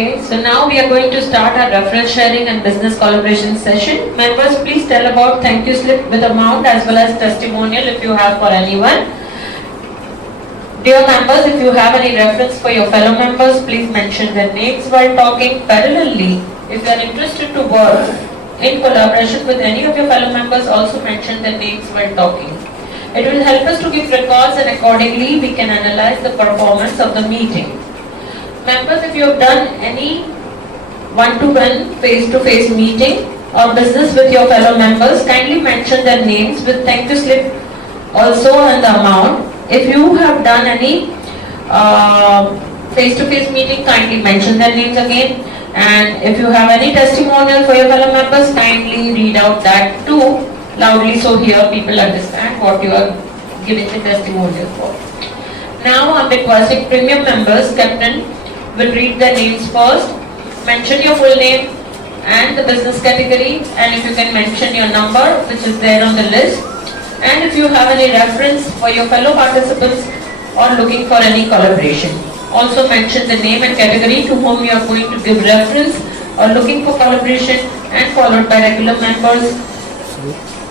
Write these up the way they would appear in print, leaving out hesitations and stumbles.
Okay, so now we are going to start our reference sharing and business collaboration session. Members, please tell about thank you slip with amount as well as testimonial if you have for anyone. Dear members, if you have any reference for your fellow members, please mention their names while talking. Parallelly, if you are interested to work in collaboration with any of your fellow members, also mention their names while talking. It will help us to give records and accordingly we can analyze the performance of the meeting. Members, if you have done any one-to-one, face-to-face meeting or business with your fellow members, kindly mention their names with thank you slip also and the amount. If you have done any face-to-face meeting, kindly mention their names again. And if you have any testimonial for your fellow members, kindly read out that too loudly so here people understand what you are giving the testimonial for. Now I'm requesting premium members, Captain will read the names first. Mention your full name and the business category, and if you can mention your number which is there on the list, and if you have any reference for your fellow participants or looking for any collaboration. Also mention the name and category to whom you are going to give reference or looking for collaboration, and followed by regular members.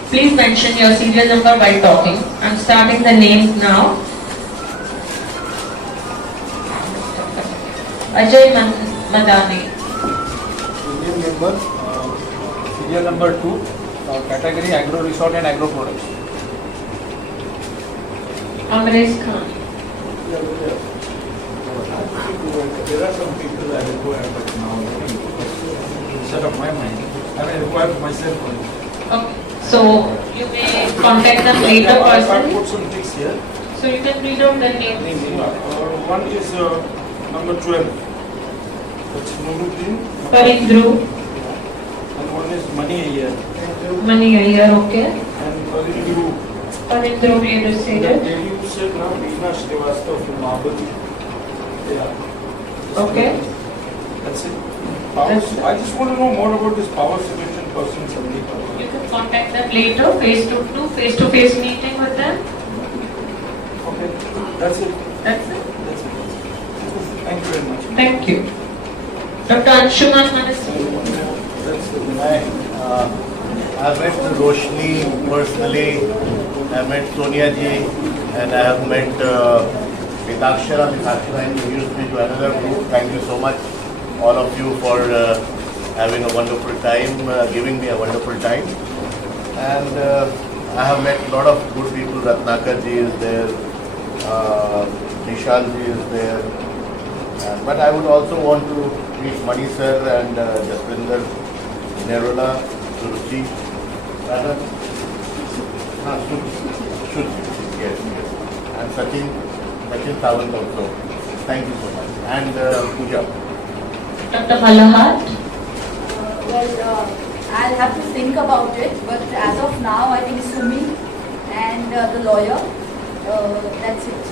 Please mention your serial number while talking. I'm starting the names now. Ajay Madani. Indian member, serial number 2, category agro resort and agro products. Amresh Khan. There are some people I require, but now set up my mind. I require myself only. Okay. So you may contact them later I personally. put some ticks here. So you can read out the names. One is number 12. That's Nuruddin. Parindru. And one is Mani Ayyar. Mani Ayyar, okay. And Parindru. Parindru, you The said it. lady you said now, Veena Srivastava from Mahabali. Yeah. Okay. That's it. I just want to know more about this power solution person, Sandeep. You can contact them later, face-to-face meeting with them. Okay. That's it. That's it. That's it. Thank you very much. Thank you. Dr. Anshuman Manasi. I met Roshni personally, I met Sonia ji, and I have met Mitakshara. Mitakshara introduced me to another group. Thank you so much, all of you, for having a wonderful time, giving me a wonderful time. And I have met a lot of good people. Ratnakar ji is there, Nishal ji is there. But I would also want to meet Mani sir and Jaswinder, Nerola, Suruchi, Shruti, yes, and Sachin Sawant also. Thank you so much. And Pooja. Dr. Malahat. I'll have to think about it, but as of now, I think Sumi and the lawyer, that's it.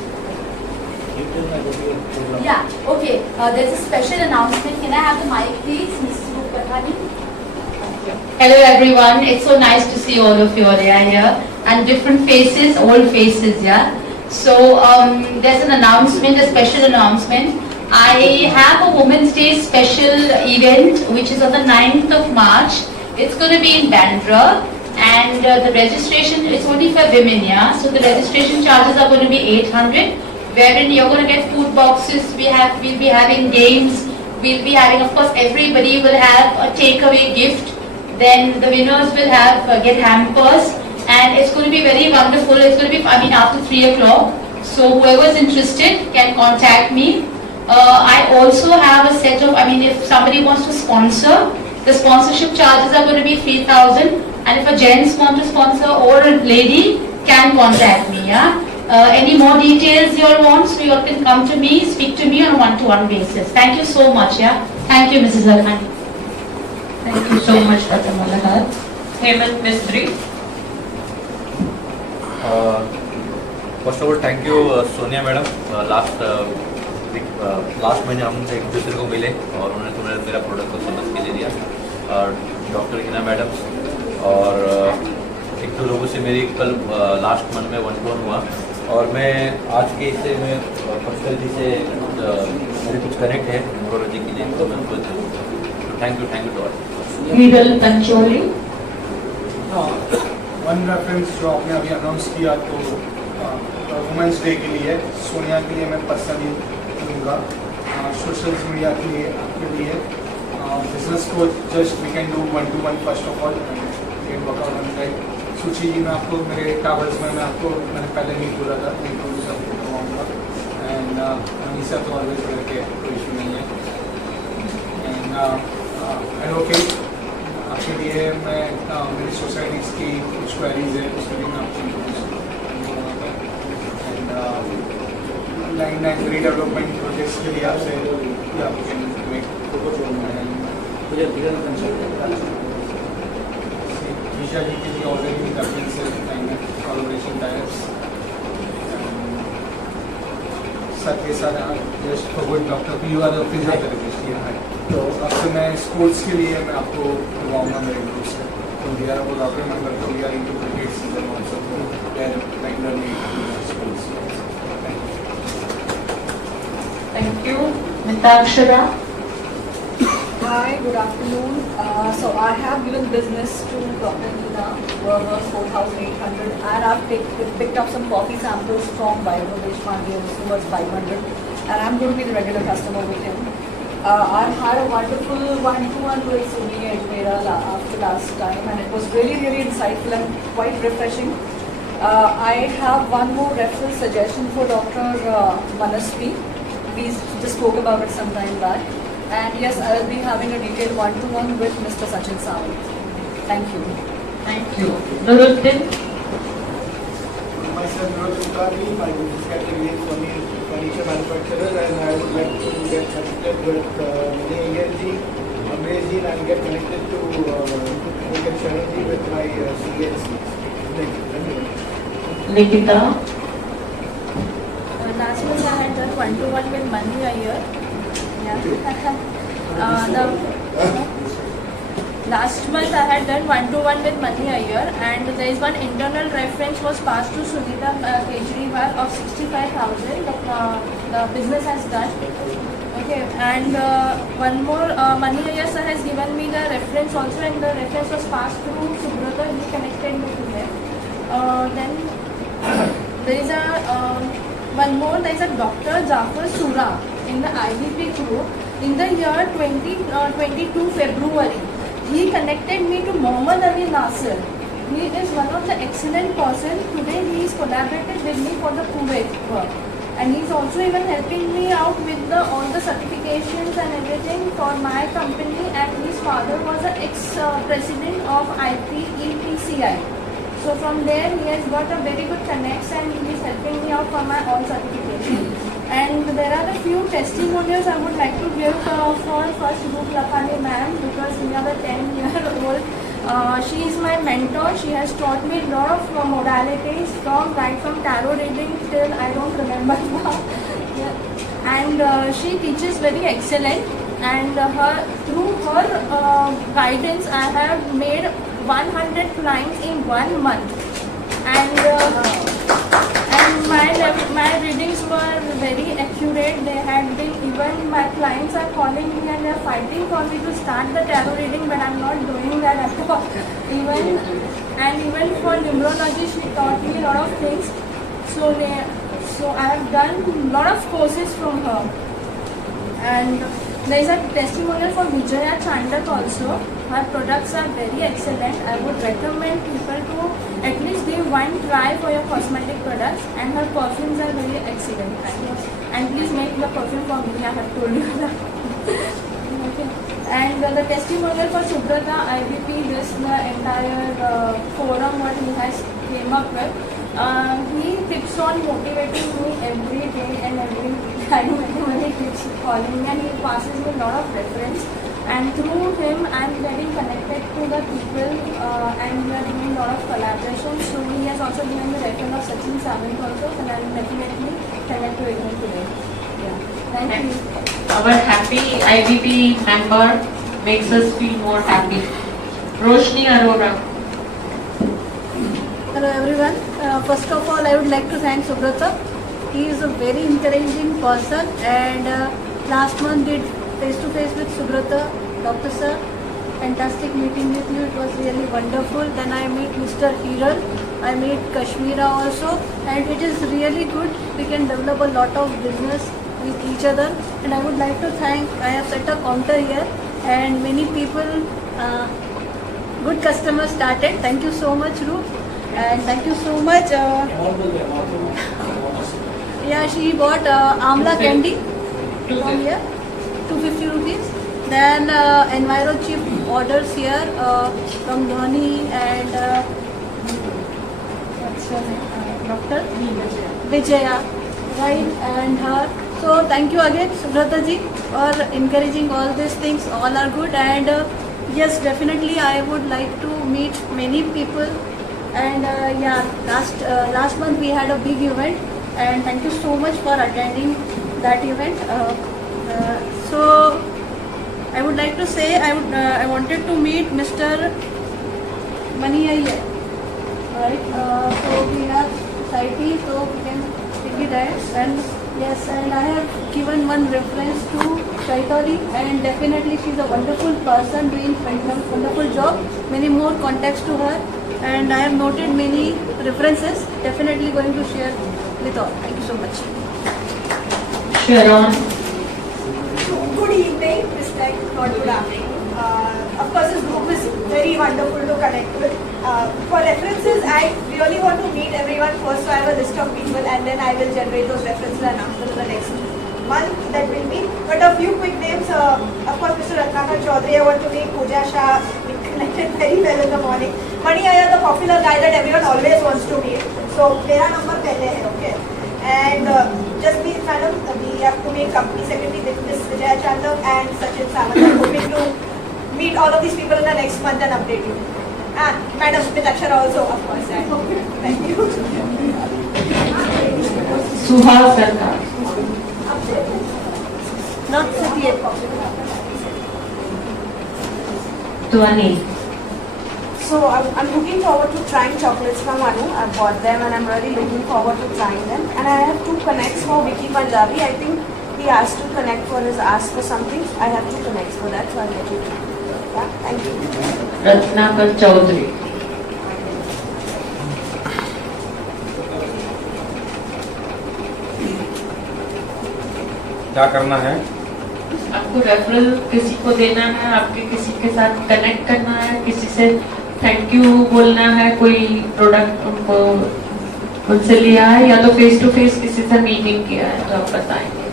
Yeah, okay. There's a special announcement. Can I have the mic, please, Mrs. Rupathani? Hello everyone, it's so nice to see all of you here and different faces, old faces, yeah. So there's an announcement, a special announcement. I have a Women's Day special event which is on the 9th of March. It's going to be in Bandra, and the registration is only for women, yeah. So the registration charges are going to be 800, wherein you're going to get food boxes. We'll be having games. We'll be having, of course, everybody will have a takeaway gift. Then the winners will have get hampers, and it's going to be very wonderful. It's going to be, after 3 o'clock. So whoever is interested can contact me. I also have a set of, if somebody wants to sponsor, the sponsorship charges are going to be 3,000, and if a gents want to sponsor or a lady can contact me. Yeah. Any more details you all want, so you all can come to me, speak to me on a one-to-one basis. Thank you so much. Yeah. Thank you, Mrs. Alhani. Thank you so much, Dr. Malahat. Hemant Mistry. First of all thank you Sonia madam. Last महीने हम एक दूसरे को मिले और उन्होंने मेरा product को समझ के ले लिया. और डॉक्टर हिना मैडम और एक तो लोगों से मेरी कल लास्ट मंथ में 1-to-1 हुआ और मैं आज के इससे मैं पर्सनली से मेरे कुछ कनेक्ट है न्यूरोलॉजी के लिए, तो मैं उनको thank you to all. Viral Pancholi. One reference जो आपने अभी अनाउंस किया तो वुमेंस डे के लिए सोनिया के लिए मैं पर्सनली दूंगा, सोशल मीडिया के लिए आपके लिए, बिजनेस को just we can do 1-to-1 first of all and work out on that. Suchi ji मैं आपको मेरे ट्रैवल्स में मैंने पहले नहीं बोला था, इंट्रोड्यूस आपको करवाऊँगा एंड हमेशा तो ऑलवेज करके कोई इशू नहीं है। एंड एडवोकेट आपके लिए मैं मेरी सोसाइटीज़ की कुछ क्वेरीज है उसके लिए मैं आपको इंट्रोड्यूस करूँगा एंड लाइन रीडेवलपमेंट प्रोजेक्ट्स के लिए आपसे ईशा जी के लिए ऑलरेडी रेफरेंस है कोलैबोरेशन टाइप्स सर के साथ just for good doctor pure physiotherapist है, तो अब से मैं स्पोर्ट्स के लिए मैं आपको करवाऊँगा मेरे ग्रुप से, तो वी आर वो डॉक्टर मेंबर तो we are into cricket season also there regularly sports. Thank you. Mitakshara. Hi, good afternoon. So I have given business to Dr. Nina worth 4,800 and I've picked up some coffee samples from Vaibhav Deshpande who was 500 and I'm going to be the regular customer with him. I've had a wonderful one-to-one with Sonia Ajmera after last time and it was really insightful and quite refreshing. I have one more referral suggestion for Dr. Manasvi. We just spoke about it some time back. And yes, I will be having a detailed one-to-one with Mr. Sachin Sawant. Thank you. Thank you. Nuruddin. Myself, Nuruddin Qadri, my business category is furniture manufacturer and I would like to get connected with Mani Ayerji, Amresh ji and get connected to Mukul Sharanji with my CLC. Thank you. Nikita. Last month I had done one-to-one with Mani Iyer. Last month I had done one-to-one with Mani Iyer and there is one internal reference was passed to Sunita Kejriwal of 65,000. The business has done. Okay, and one more Mani Iyer sir has given me the reference also and the reference was passed through Subrata. He connected me to them. Then there is a one more, there is a Dr. Jafar Sura in the IDP group in the year 2022 February. He connected me to Mohammad Ali Nasir. He is one of the excellent person. Today he is collaborated with me for the Kuwait work. And he is also even helping me out with all the certifications and everything for my company and his father was an ex-president of IPEPCI. So from there he has got a very good connection and he is helping me out for my all certification. And there are a few testimonials I would like to give for first Rup Lakhani ma'am because we have a 10-year-old. She is my mentor. She has taught me a lot of modalities right from tarot reading till I don't remember now. Yeah. And she teaches very excellent and through her guidance I have made 100 clients in 1 month. And my readings were very accurate. They had been, even my clients are calling me and they are fighting for me to start the tarot reading, but I'm not doing that at all. Even for numerology, she taught me a lot of things. So I have done a lot of courses from her. And there is a testimonial for Vijaya Chandak also. Her products are very excellent. I would recommend people to at least give one try for your cosmetic products, and her perfumes are very excellent. And please make the perfume for me, I have told you that. Okay. And the testimonial for Subrata IVP, this the entire forum what he has came up with. He keeps on motivating me every day and every time when he keeps calling me and he passes me a lot of reference. And through him, I am getting connected to the people and we are doing a lot of collaboration. So he has also given the reference of Sachin Sawant also, and I will definitely connect to him today. Yeah. Thank you. Our happy IVP member makes us feel more happy. Roshni Arora. Hello everyone. First of all, I would like to thank Subrata. He is a very encouraging person, and last month did face to face with Subrata, Dr. Sir. Fantastic meeting with you. It was really wonderful. Then I meet Mr. Hiral. I meet Kashmira also, and it is really good. We can develop a lot of business with each other. And I would like to thank. I have set a counter here, and many people. Good customers started. Thank you so much, Ruth. And thank you so much. Yeah, she bought Amla candy from here, 250 rupees. Then Enviro Chief orders here from Dhoni and what's her name? Doctor Vijaya, right? And her. So thank you again, Subrata ji, for encouraging all these things. All are good, and yes, definitely I would like to meet many people. And yeah, last month we had a big event, and thank you so much for attending that event. So I would like to say I wanted to meet Mr. Mani Iyer, right? So we have society, so we can take it there. And yes, and I have given one reference to Chaitali, and definitely she's a wonderful person doing wonderful job. Many more contacts to her, and I have noted many references. Definitely going to share with all. Thank you so much. Sharon. Good evening, Mr. Not good afternoon. Of course, this group is very wonderful to connect with. For references, I really want to meet everyone first, so I have a list of people, and then I will generate those references and announce them in the next month that will be. But a few quick names. Of course, Mr. Ratnakar Chaudhary, I want to meet Pooja Shah. We connected very well in the morning. Mani Iyer, the popular guy that everyone always wants to meet. So, mera number pehle hai, okay. And just be madam, we have to make company secretary with Ms. Vijaya Chandak and Sachin Samant. I'm hoping to meet all of these people in the next month and update you. And Madam Mitakshara also, of course. And thank you. Suhas Sarkar. Not city yet. Dhwani. So I'm looking forward to trying chocolates from Anu. I've bought them and I'm really looking forward to trying them. And I have 2 connects for Vicky Punjabi. I think he has to connect for his ask for something. I have 2 connects for that, so I'll get you. Yeah, thank you. Ratnakar Chaudhary. क्या करना है? आपको referral किसी को देना है, आपके किसी के साथ कनेक्ट करना है, किसी से थैंक यू बोलना है, कोई प्रोडक्ट उनको उनसे लिया है, या तो फेस टू फेस किसी से मीटिंग किया है, तो आप बताएंगे।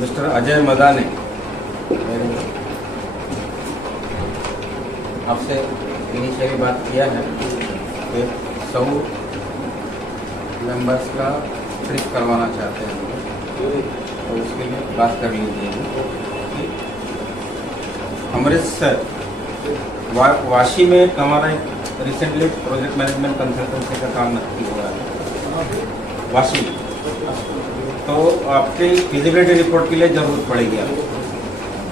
मिस्टर अजय मदाने आपसे इनिशियली बात किया है कि 100 मेंबर्स का ट्रिप करवाना चाहते हैं, तो उसके लिए बात कर लीजिए। अमृतसर वाशी में हमारा एक रिसेंटली प्रोजेक्ट मैनेजमेंट कंसल्टेंसी का काम नक्की हुआ है वाशी, तो आपकी फिजिबिलिटी रिपोर्ट के लिए जरूरत पड़ेगी आपको।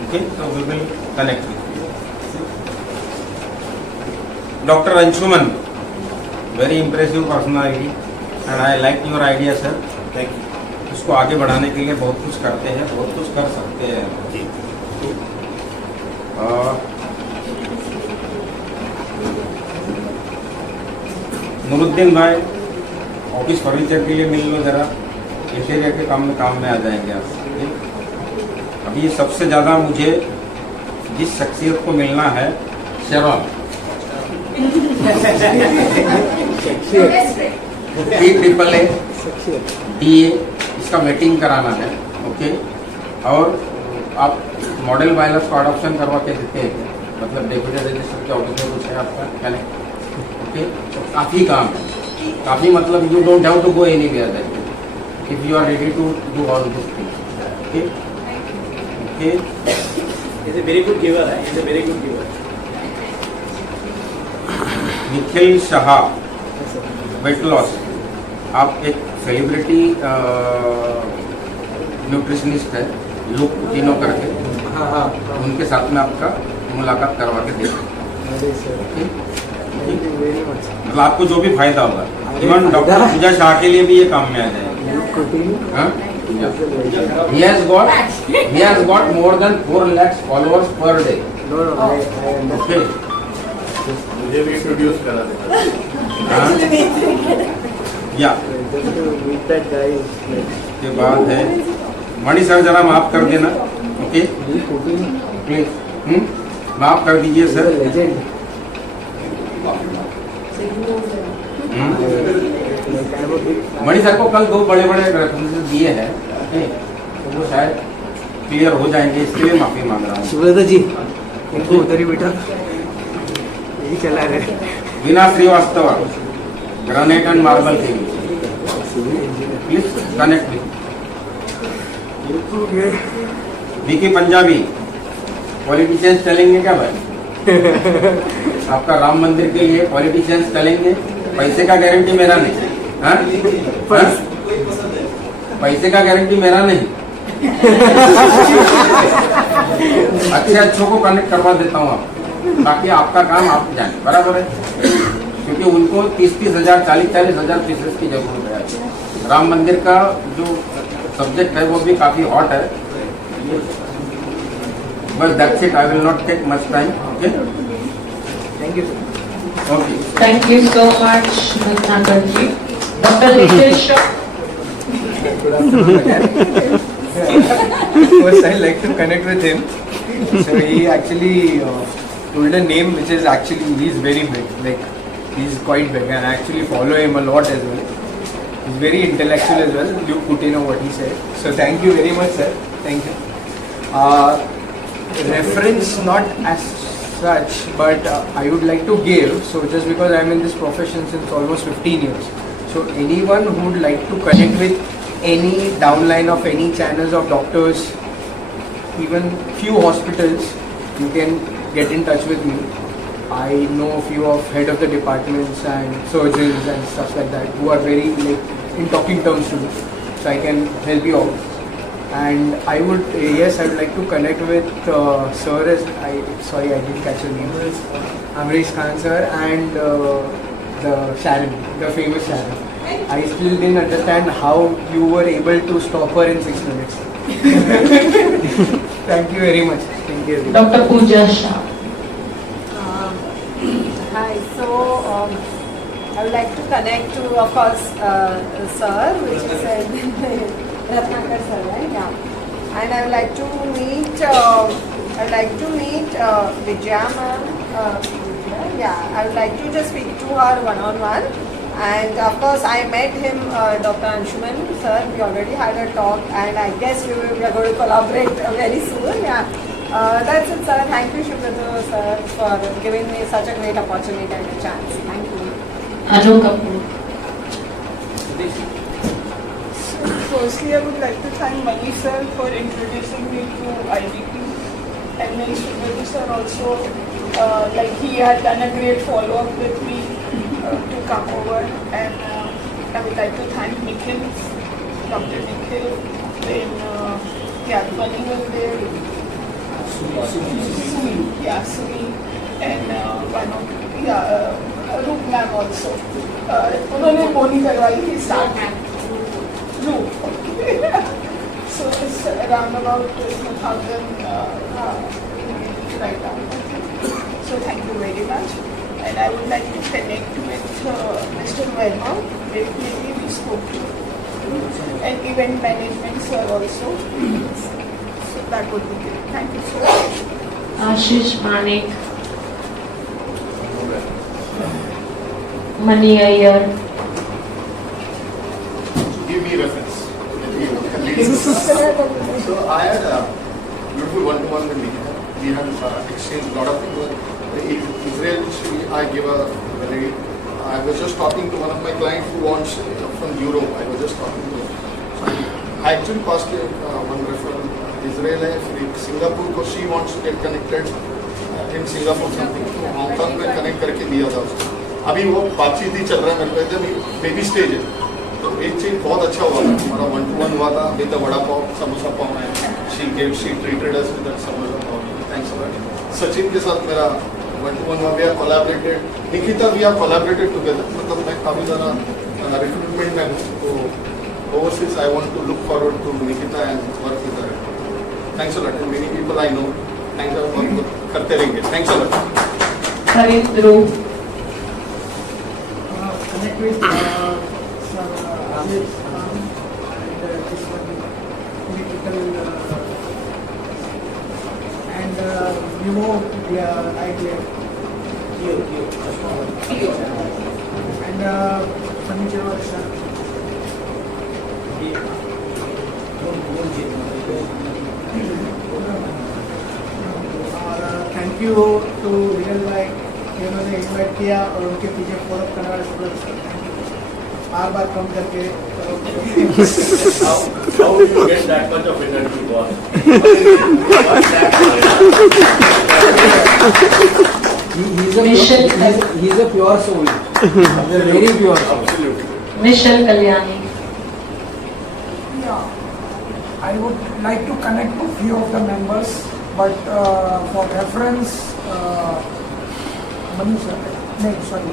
ओके, तो we will connect with doctor Anshuman, very impressive personality and I like your idea sir. Thank you. उसको आगे बढ़ाने के लिए बहुत कुछ करते हैं, बहुत कुछ कर सकते हैं। नूरुद्दीन भाई, ऑफिस फर्नीचर के लिए मिल लो जरा, इंटीरियर के काम में आ जाएंगे आप। अभी सबसे ज़्यादा मुझे जिस शख्सियत को मिलना है, शेरॉन DA, इसका मीटिंग कराना है। ओके, और आप मॉडल बायलर्स को अडॉप्शन करवा के देते हैं, मतलब डेप्यूटी रजिस्टर के ऑफिस में कुछ है आपका कनेक्ट। ओके, तो काफ़ी काम है, काफ़ी मतलब you don't have to go anywhere that if you are ready to do all this things. Okay okay, He's a very good giver. He's a very good giver. Nikhil Shah, weight loss, आप एक celebrity nutritionist है, look तीनों करके, हाँ हाँ, उनके साथ में आपका मुलाकात करवा के देखें। Thank you very much. मतलब आपको जो भी फायदा होगा, इवन डॉक्टर पूजा शाह के लिए भी ये काम में आ जाएगा। You continue. हाँ? As a legend. He has got more than 4 lakhs followers per day. No, I understand. Okay. मुझे भी इंट्रोड्यूस करा देता। हाँ? या Just to meet that guy is like, के बाद है मणि सर, जरा माफ कर देना। Okay you continue. प्लीज माफ कर दीजिए He's a sir. legend. Hmm? Like I'm a big fan. Mani sir को कल 2 बड़े बड़े रेफरेंसेस दिए हैं, ओके, तो वो शायद क्लियर हो जाएंगे, इसके लिए माफी मांग रहा हूँ। सुब्रता जी, इनको उधर ही बैठा, यही चला रहे। Veena Srivastava, granite and marble के please connect with BK Punjabi. Politicians चलेंगे क्या भाई? आपका राम मंदिर के लिए पॉलिटिशियंस चलेंगे? पैसे का गारंटी मेरा नहीं। हाँ? हाँ? पैसे का गारंटी मेरा नहीं। अच्छे अच्छों को कनेक्ट करवा देता हूँ आप, ताकि आपका काम आप जाने, बराबर है? क्योंकि उनको 30-30 हजार 40-40 हजार पीसेस की जरूरत है। राम मंदिर का जो सब्जेक्ट है वो भी काफी हॉट है। बस that's it, I will not take much time. Okay, Thank you, sir. Okay. Thank you so much, Ratnakar ji. Dr. Nikhil Shah. First, I'd like to connect with him. So he actually told a name which is actually, he's very big. Like, he's quite big, and I actually follow him a lot as well. He's very intellectual as well. You put in what he said. So thank you very much, sir. Thank you. Reference not as such, but I would like to give. So just because I'm in this profession since almost 15 years. So anyone who would like to connect with any downline of any channels of doctors, even few hospitals, you can get in touch with me. I know a few of head of the departments and surgeons and stuff like that who are very like in talking terms to me, so I can help you out. And I would yes, I would like to connect with sir. Sorry, I didn't catch your name. Amrish Khan sir and the Sharon, the famous Sharon. I still didn't understand how you were able to stop her in 6 minutes. Thank you very much. Thank you. Dr. Pooja Shah. Hi, so I would like to connect to, of course, sir, which is Ratnakar sir, right? Yeah. And I would like to meet, Vijaya ma'am. Yeah, I would like to just speak to her one-on-one. And of course, I met him, Dr. Anshuman sir. We already had a talk, and I guess we are going to collaborate very soon. Yeah. That's it, sir. Thank you, Shubhrata sir, for giving me such a great opportunity and a chance. Thank you. Anu Kapoor. Firstly, I would like to thank Mani sir for introducing me to IDP, and then Shubhrata sir also, like he had done a great follow-up with me to come over, and I would like to thank Nikhil, Dr. Nikhil, then Mani was there, Sumi, and one of Roop ma'am also. उन्होंने बोनी करवाई थी start में Roop. So it's around about 1,000 right now. So thank you very much. And I would like to connect with Mr. Verma. Maybe we spoke to. And event management sir also. So that would be great. Thank you so much. Ashish Manik. Mani Iyer. Give me reference. So I had a beautiful one-to-one with Nikita. We had exchanged a lot of things. In Israel, I gave a very. I was just talking to one of my clients who wants from Europe. I was just talking to him. So I actually passed one referral. Israel है, Singapore को she wants to get connected in Singapore something. Hong Kong में connect करके दिया था उसको. अभी वो बातचीत ही चल रहा है मेरे पे, अभी बेबी स्टेज है. तो एक चीज बहुत अच्छा हुआ था, हमारा 1-to-1 हुआ था. अभी तो वड़ा पाव, समोसा पाव है. She treated us with that samosa pav. Thanks a lot. Sachin के साथ मेरा 1-to-1 we have collaborated. Nikita, we have collaborated together. मतलब मैं काफी ज़्यादा recruitment में हूँ, तो overseas I want to look forward to Nikita and work with her. Thanks a lot. And many people I know. Thanks a lot. करते रहेंगे. Thanks a lot. Harin, Dhruv. Connect with some Amit Khan and this one political and I and furniture workshop. Thank you to Real Life जिन्होंने invite किया और उनके पीछे follow करना बार कम करके How do you get that much of energy, boss? He's a pure soul. Very pure soul. Absolutely. Michelle Kalyani. Yeah, I would like to connect to few of the members, but for reference, Mani sir, no, sorry.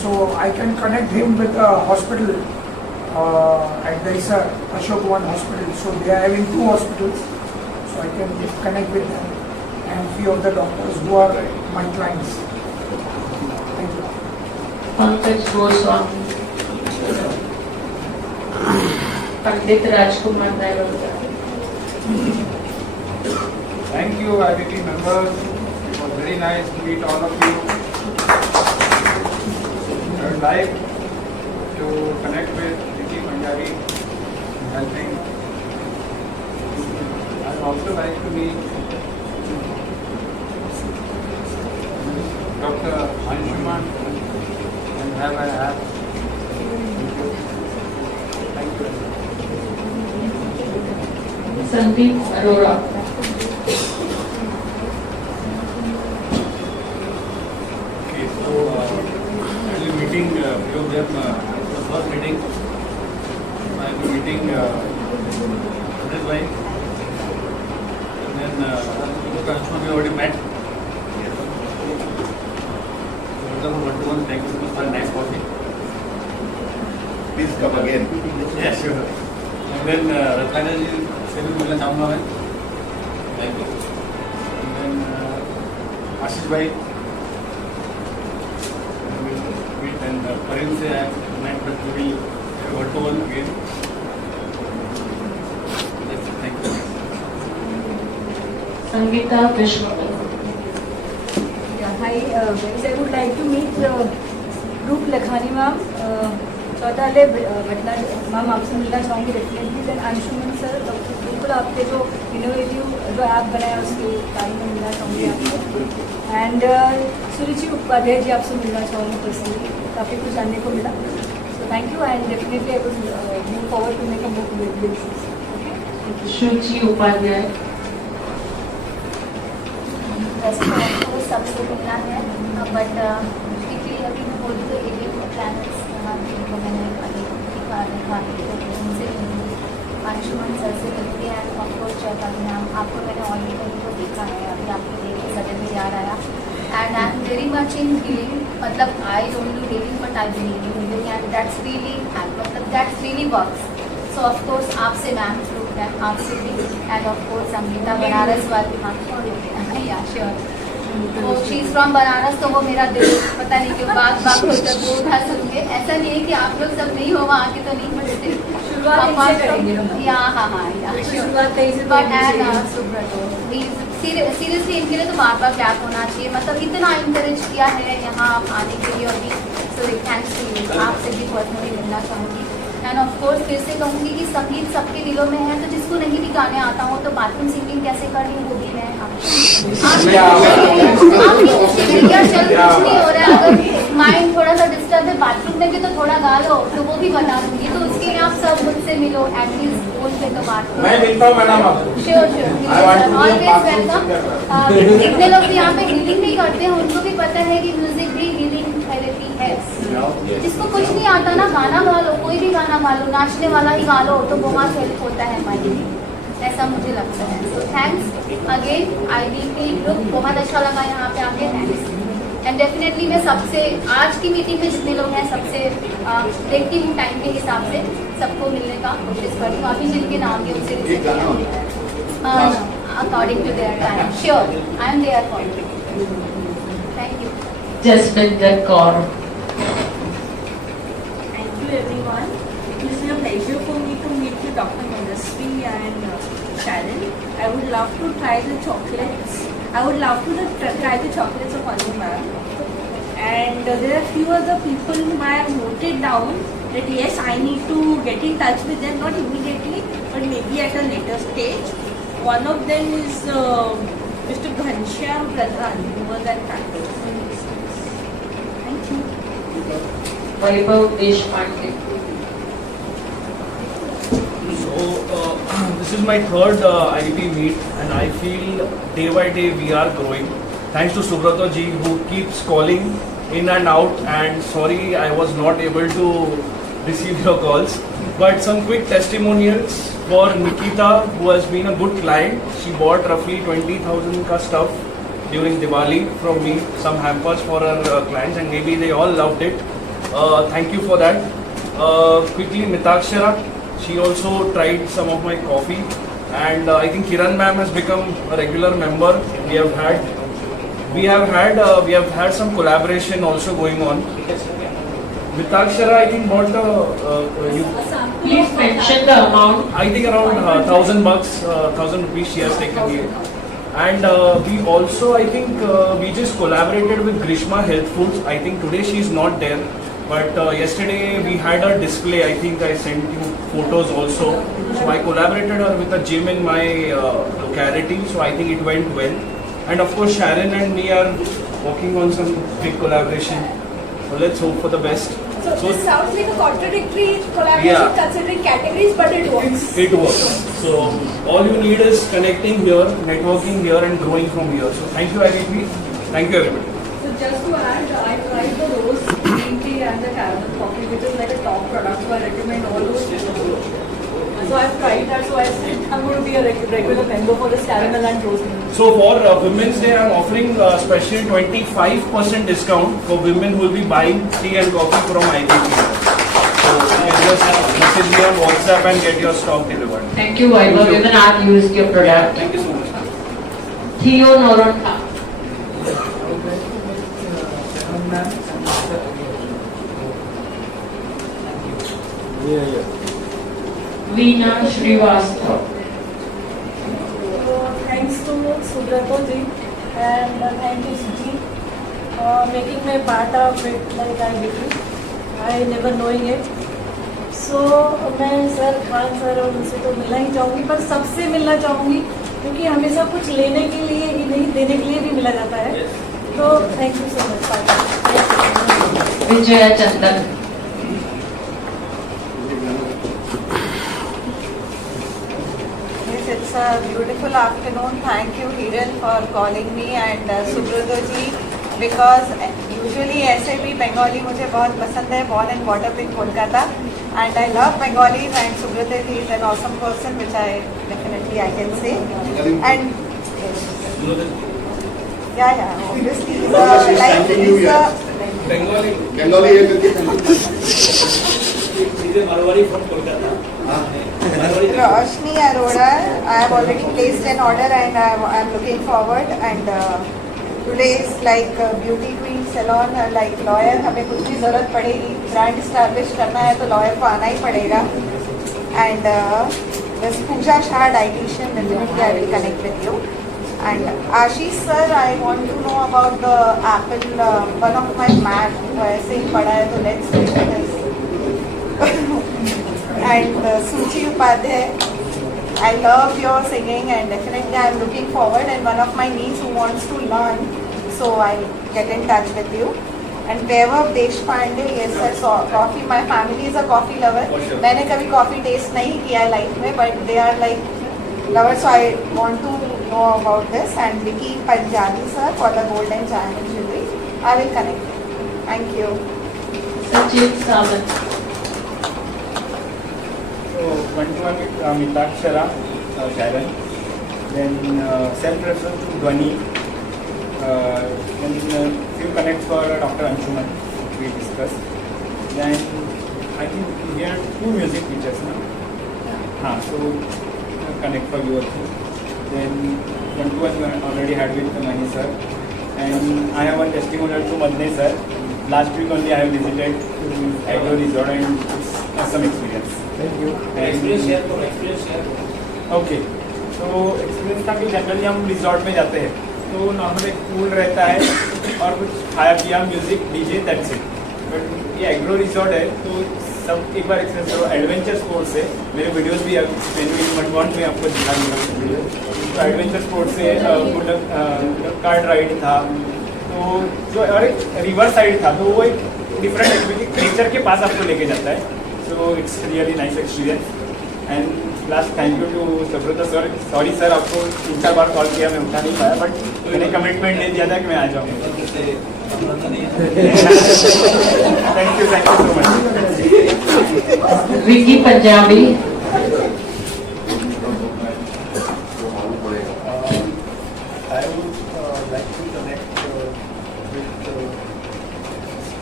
So I can connect him with a hospital, and there is a Ashok One hospital. So they are having 2 hospitals, so I can connect with them and few of the doctors who are my clients. Thank you. Pankaj Goswami. Pandit Rajkumar Nairota. Thank you, IBT members. It was very nice to meet all of you. I would like to connect with Vicky Manjari in helping. I would also like to meet Dr. Anshuman and have an app. Thank you. Sandeep Arora. Okay, so I'll be meeting few of them. The first meeting, I'll be meeting Andres Bhai, and then Dr. Anshuman we already met. One-to-one, thank you so much for a nice coffee. Please come again. Yes, sure. And then Ratnakar ji से भी मिलना चाहूँगा मैं. Thank you. And then आशीष भाई. And Karim से I have met, but we will have one-to-one again. That's it. Thank you. Sangeeta Vishwakarma. Hi, I would like to meet Rup Lakhani ma'am. चौथाले घटना ma'am आपसे मिलना चाहूँगी definitely. Then Anshuman sir, doctor बिल्कुल आपके जो innovative जो app बनाया उसके बारे में मिलना चाहूँगी आपको. एंड सुरुचि उपाध्याय जी आपसे मिलना चाहूँगी पर्सनली. काफ़ी कुछ जानने को मिला. So thank you and definitely I will move forward to make a book with this. Shruti Upadhyay. वैसे तो आपको सबसे मिलना है, बट वीकली अभी मैं बोलूँ तो एलियन प्लैनेट्स जिनको मैंने अभी दिखा उनसे अंशुमन सर से मिलती है. एंड ऑफकोर्स चौथाली मैम, आपको मैंने ऑलरेडी कहीं तो देखा है, अभी आपको देख के सडन में याद आया. And I am very much in healing. मतलब I don't do healing but I believe in healing and that's really मतलब that's really works. So of course आपसे मैम थ्रू मैम आपसे भी एंड ऑफकोर्स अमृता बनारस वाली मैम या श्योर. तो she is from Banaras, तो वो मेरा दिल पता नहीं क्यों बात होकर वो उठा सुनके. ऐसा नहीं है कि आप लोग सब नहीं हो वहाँ के, तो नहीं बचते शुरुआत या हाँ बट एंड सुब्रतो सीरियसली इनके लिए तो बार बार कैप होना चाहिए. मतलब इतना इंकरेज किया है यहाँ आप आने के लिए अभी. So thanks to you. आपसे भी पर्सनली मिलना चाहूँगी. एंड ऑफकोर्स फिर से कहूँगी कि संगीत सबके दिलों में है, तो जिसको नहीं भी गाने आता हो तो बाथरूम सिंगिंग कैसे करनी वो भी मैं चल कुछ नहीं हो रहा है. अगर माइंड थोड़ा सा डिस्टर्ब है बाथरूम में भी तो थोड़ा गा लो, तो वो भी बता दूंगी. तो उसके लिए आप सब मुझसे मिलो एटलीस्ट फोन पे तो बात करो. मैं मिलता हूँ मैडम. Sure always welcome. जितने लोग भी यहाँ पे हीलिंग नहीं करते हैं उनको भी पता है कि म्यूजिक भी हीलिंग थेरेपी है. जिसको कुछ नहीं आता ना गाना गा लो, कोई भी गाना गा लो, नाचने वाला ही गा लो, तो बहुत हेल्प होता है माइंड में. ऐसा मुझे लगता है. So thanks again IDP group, बहुत अच्छा लगा यहाँ पे आके. थैंक्स. एंड डेफिनेटली मैं सबसे आज की मीटिंग में जितने लोग हैं सबसे देखती हूँ टाइम के हिसाब से सबको मिलने का कोशिश करती हूँ. अभी जिनके नाम के उनसे according to their time. Sure I am there for you. Thank you. Jasminder Kaur. Thank you everyone. It is a pleasure for me to meet you, Dr. Manasvi and Sharon. I would love to try the chocolates. I would love to try the chocolates of Anu ma'am. And there are few other people whom I have noted down that yes, I need to get in touch with them, not immediately, but maybe at a later stage. One of them is Mr. Ghanshyam Pradhan, who was at Kanpur. Thank you. Vaibhav Deshpande. So this is my third IDP meet, and I feel day by day we are growing. Thanks to Subrata ji who keeps calling in and out. And sorry I was not able to receive your calls. But some quick testimonials for Nikita, who has been a good client. She bought roughly 20,000 ka stuff during Diwali from me, some hampers for her clients, and maybe they all loved it. Thank you for that. Quickly, Mitakshara, she also tried some of my coffee, and I think Kiran ma'am has become a regular member. We have had some collaboration also going on. Mitakshara, I think bought Please mention the amount. I think around $1,000, 1,000 rupees she has taken here. And we also, I think, we just collaborated with Grishma Health Foods. I think today she is not there, but yesterday we had a display. I think I sent you photos also. So I collaborated her with a gym in my locality. So I think it went well. And of course, Sharon and me are working on some big collaboration. So let's hope for the best. So this sounds like a contradictory collaboration considering categories, but it works. It works. So all you need is connecting here, networking here, and growing from here. So thank you, IVP. Thank you, everybody. So just to add, I tried the rose green tea and the caramel coffee, which is like a top product, so I recommend all those two. So I've tried that, so I said I'm going to be a regular member for this caramel and rose green. So for Women's Day, I'm offering a special 25% discount for women who will be buying tea and coffee from IVP. So you can just message me on WhatsApp and get your stock delivered. Thank you, Vaibhav. Even I've used your product. Thank you so much. Theo Noronha. Veena Srivastava. So thanks to Subrata ji and thank you Suji making me part of it like I did. I never knowing it. So मैं sir Khan sir और उनसे तो मिलना ही चाहूँगी, पर सबसे मिलना चाहूँगी क्योंकि हमेशा कुछ लेने के लिए ही नहीं देने के लिए भी मिला जाता है. तो thank you so much. Vijaya Chandan. It's a beautiful afternoon. Thank you, Hiran, for calling me and Subrata ji, because usually ऐसे भी Bengali मुझे बहुत पसंद है. Born and brought up in Kolkata, and I love Bengalis. And Subrata ji is an awesome person, which I can say. And yeah, obviously he's a Bengali Marwari from Kolkata. Roshni Arora. I have already placed an order and I am looking forward. And today is like beauty queen salon, like lawyer. हमें कुछ भी ज़रूरत पड़ेगी, brand establish करना है तो lawyer को आना ही पड़ेगा. And this Pooja Shah dietitian, definitely I will connect with you. And Ashish sir, I want to know about the Apple. One of my mat ऐसे ही पड़ा है तो let's see this. And Suchi Upadhyay, I love your singing and definitely I am looking forward, and one of my niece who wants to learn, so I'll get in touch with you. And Vaibhav Deshpande, yes sir, so coffee, my family is a coffee lover. मैंने कभी coffee taste नहीं किया है life में, but they are like lovers, so I want to know about this. And Vicky Punjabi sir for the gold and diamond jewelry, I will connect you. Thank you. Sachin Sawant. So, one to one with Mitakshara. Sharon. Then self-reference to Dhwani. Then few connects for Dr. Anshuman, we discussed. Then I think here 2 music teachers now. So connect for you also. Then one-to-one already had with Mani sir. And I have one testimonial to Madne sir. Last week only I have visited Agro Resort and it's awesome experience. Thank you. Experience share. Okay. तो experience था कि generally हम resort में जाते हैं तो normal एक pool रहता है और कुछ खाया पिया music DJ that's it. But ये एग्रो रिजॉर्ट है तो सब एक बार एक्सपीरियंस करो. एडवेंचर स्पोर्ट्स है. मेरे वीडियोस भी वॉन्ट में आपको दिखा दूँगा वीडियो. तो एडवेंचर स्पोर्ट्स से कार्ड राइड था तो जो और एक रिवर साइड था तो वो एक डिफरेंट एक्टिविटी नेचर के पास आपको लेके जाता है. So it's really nice experience. And last thank you to Subrata sir. Sorry sir आपको 3-4 बार कॉल किया मैं उठा नहीं पाया बट मैंने कमिटमेंट दे दिया था कि मैं आ जाऊँगा. Thank you so much. Vicky Punjabi. I would like to connect with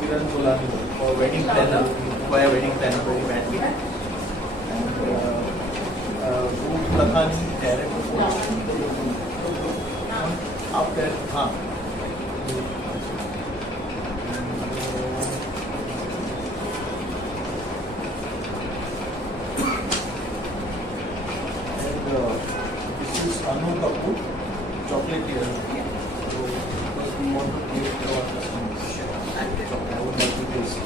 Kiran Tolani for wedding planner, very badly. And Ruth Lakhani, director. After, this is Anu Kapoor, chocolatier. So, because we want to create our customers. So, I would like to taste.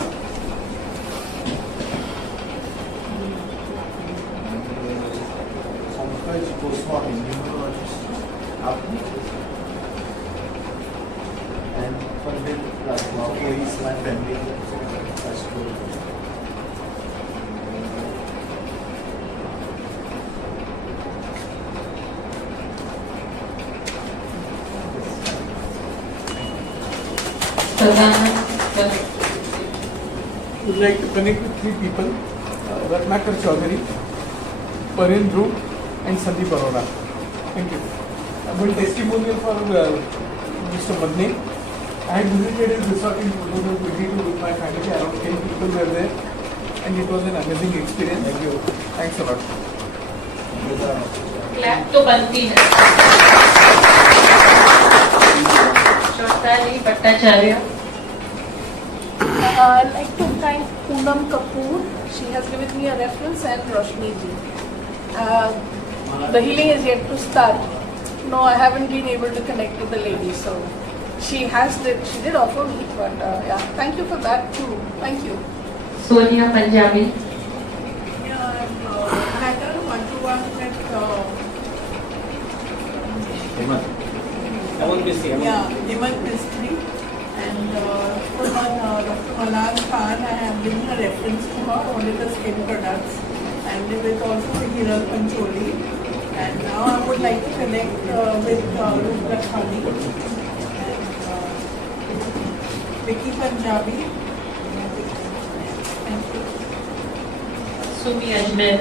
Pankaj Goswami, numerologist. And Pandit Rajma, who is my family. That's good. Would like to connect with 3 people, Ratnakar Chaudhary, Parin Dhruv and Sandeep Arora. Thank you. One testimonial for Mr. Madne. I had visited his resort in 2022 with my family. Around 10 people were there and it was an amazing experience. Thank you. Thanks a lot. Clap तो बनती है. श्वेताली Bhattacharya. I'd like to thank Poonam Kapoor. She has given me a reference, and Roshni ji. The healing is yet to start. No, I haven't been able to connect with the lady, so she did offer me, but yeah, thank you for that too. Thank you. Sonia Punjabi. I done one-to-one with Hemant Mistry. And for Dr. Malal Khan, I have given a reference to her, only the skin products, and with also Hiral Pancholi. And now I would like to connect with Ruth Lakhani and Vicky Punjabi. Thank you. Sumi Ajmer.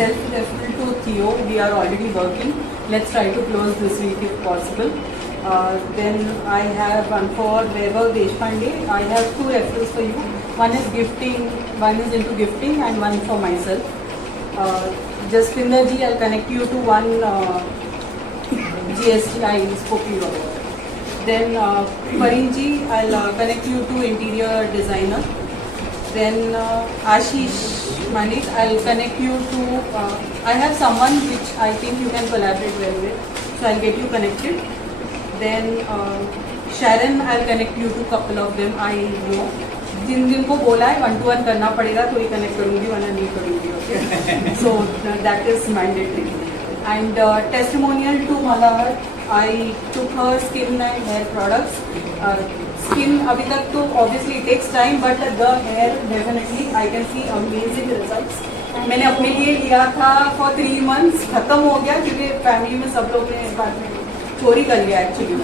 Self-referral to Theo, we are already working. Let's try to close this week if possible. Then I have one for Vaibhav Deshpande. I have 2 referrals for you. One is gifting, one is into gifting, and one for myself. Jaspinder ji, I'll connect you to one GST I spoke to you about. Then Parin ji, I'll connect you to interior designer. Then Ashish Manik, I'll connect you to, I have someone which I think you can collaborate well with. So I'll get you connected. Then Sharon, I'll connect you to couple of them I know. जिनको बोला है 1-to-1 करना पड़ेगा तो ही connect करूँगी वरना नहीं करूँगी. Okay. So that is mandatory. And testimonial to Malahar, I took her skin and hair products. Skin अभी तक तो obviously it takes time, but the hair definitely I can see amazing results. मैंने अपने लिए लिया था for 3 months, खत्म हो गया क्योंकि फैमिली में सब लोग ने बाद में चोरी कर लिया actually.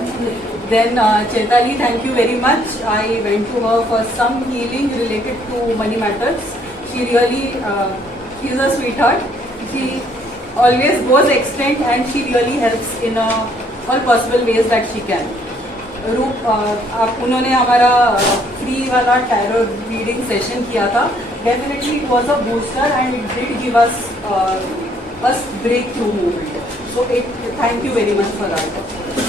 Then Chaitali, thank you very much. I went to her for some healing related to money matters. She really is a sweetheart. She always goes extent and she really helps in all possible ways that she can. रूप आप उन्होंने हमारा free वाला tarot reading session किया था. Definitely it was a booster and it did give us breakthrough movement. So it thank you very much for that.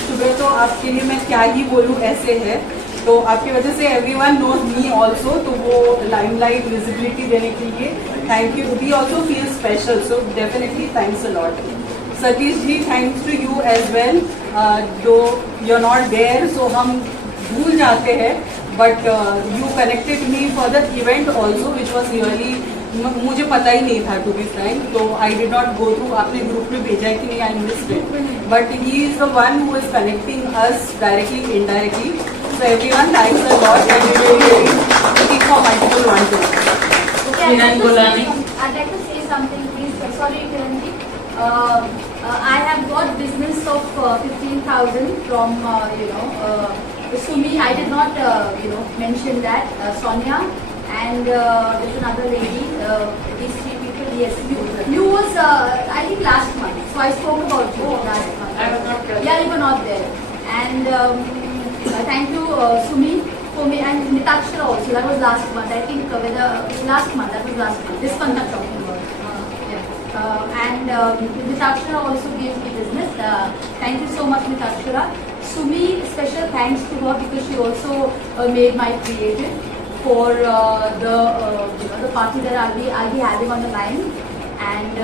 सुबह तो आपके लिए मैं क्या ही बोलूँ ऐसे है. तो आपकी वजह से एवरीवन नोज मी ऑल्सो. तो वो लाइमलाइट विजिबिलिटी देने के लिए thank you. We also feel special. So definitely thanks a lot. Satish ji, thanks to you as well. जो you are not there so हम भूल जाते हैं, but you connected me for the event also which was really, मुझे पता ही नहीं था टू बी फ्रैंक. तो I did not go through. आपने ग्रुप में भेजा है कि नहीं, I missed it, but he is the one who is connecting us directly indirectly. So everyone thanks a lot and we will be looking for multiple one-to-one. I'd like to say something, please. Sorry, Kiranji. I have got business of 15,000 from Sumi. I did not mention that. Sonia and there's another lady. These three people. Yes, you was I think last month. So I spoke about you last month. I was not there. Yeah, you were not there. And thank you, Sumi. For me and Nitakshara also. That was last month. I think last month. That was last month. This month I'm talking about. And Nitakshara also gave me business. Thank you so much, Nitakshara. Sumi, special thanks to her because she also made my creative for the party that I'll be having on the 9th. And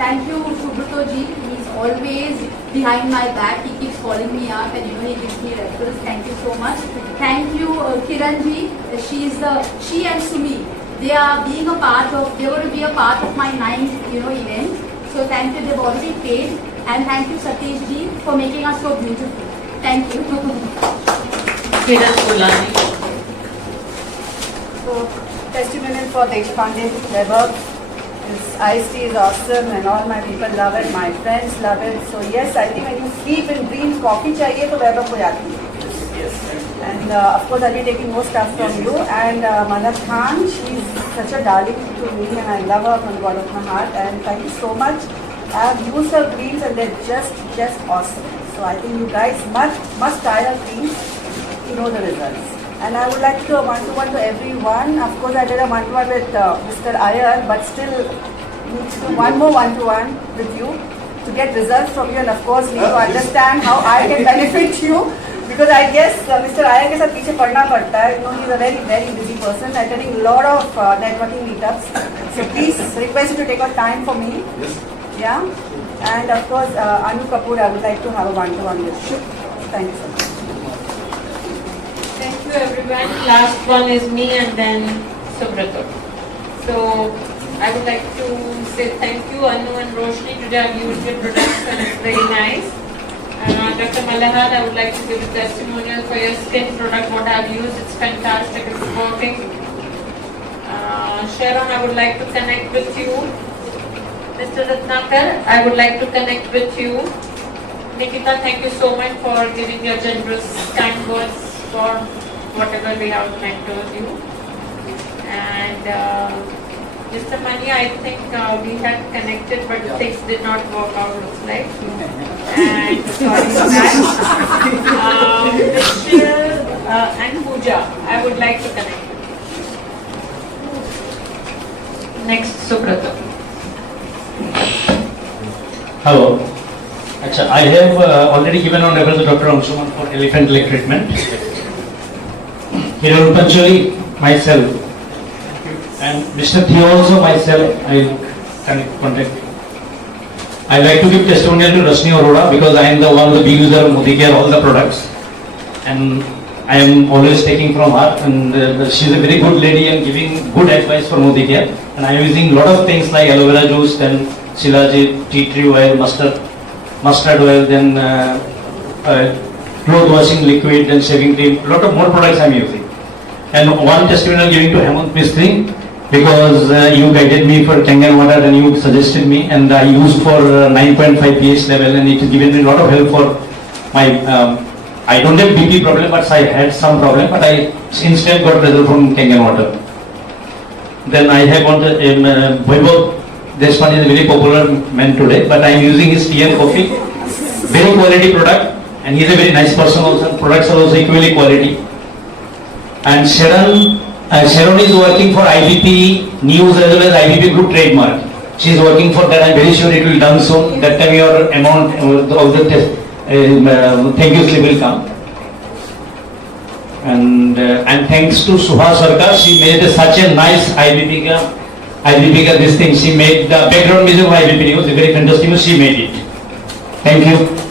thank you, Subrata ji. He's always behind my back. He keeps calling me up and he gives me referrals. Thank you so much. Thank you, Kiran ji. She and Sumi. They are being a part of. They were to be a part of my 9th event. So thank you. They've already paid. And thank you, Satish ji, for making us so beautiful. Thank you. Kiran Gulani. So, testimonial for Deshpande Webber. His iced tea is awesome and all my people love it, my friends love it. So yes, I think when you sleep in dreams, coffee chahiye to Webber ko aati hai. Yes. And of course I'll be taking more stuff from you. And Manat Khan, she's such a darling to me and I love her from the bottom of my heart. And thank you so much. I have used her creams and they're just awesome. So I think you guys must try her creams to know the results. And I would like to do a one-to-one to everyone. Of course, I did a one-to-one with Mr. Iyer, but still need to do one more one-to-one with you to get results from you, and of course, need to understand how I can benefit you. Because I guess Mr. Iyer के साथ पीछे पढ़ना पड़ता है. You know, he's a very, very busy person, attending a lot of networking meetups. So please request you to take out time for me. Yes. Yeah. And of course, Anu Kapoor, I would like to have a one-to-one with you. Thank you so much. Thank you everyone. Last one is me and then Subrata. So I would like to say thank you Anu and Roshni. Today I've used your products and it's very nice. Dr. Malahar, I would like to give a testimonial for your skin product. What I've used, it's fantastic. It's working. Sharon, I would like to connect with you. Mr. Ratnakar, I would like to connect with you. Nikita, thank you so much for giving your generous kind words for whatever we have mentored you. And Mr. Mani, I think we had connected but things did not work out, looks like. And sorry for that. Mr. And Pooja, I would like to connect with you. Next, Subrata. Hello. Achha, I have already given on reference to Dr. Anshuman for elephant leg treatment. Hiral Panchali, myself, and Mr. Theo also myself, I can contact. I like to give testimonial to Rashmi Arora because I am the one of the big user of Modicare, all the products, and I am always taking from her, and she is a very good lady and giving good advice for Modicare, and I am using lot of things like aloe vera juice, then Shilajit, tea tree oil, mustard oil, then cloth washing liquid, then shaving cream, lot of more products I am using. And one testimonial giving to Hemant Mistri because you guided me for Kangen water and you suggested me, and I used for 9.5 pH level, and it has given me a lot of help for my, I don't have BP problem, but I had some problem, but I instead got result from Kangen water. Then I have got Vaibhav Deshpande is a very popular man today, but I am using his tea and coffee. Very quality product, and he is a very nice person also. Products are also equally quality. And Sharon is working for IBP News as well as IBP Group trademark. She is working for that. I am very sure it will done soon. That time your amount, all the thank you slip will come. And thanks to Subha Sarkar, she made such a nice IBP this thing. She made the background music of IBP News, a very fantastic news. She made it. Thank you.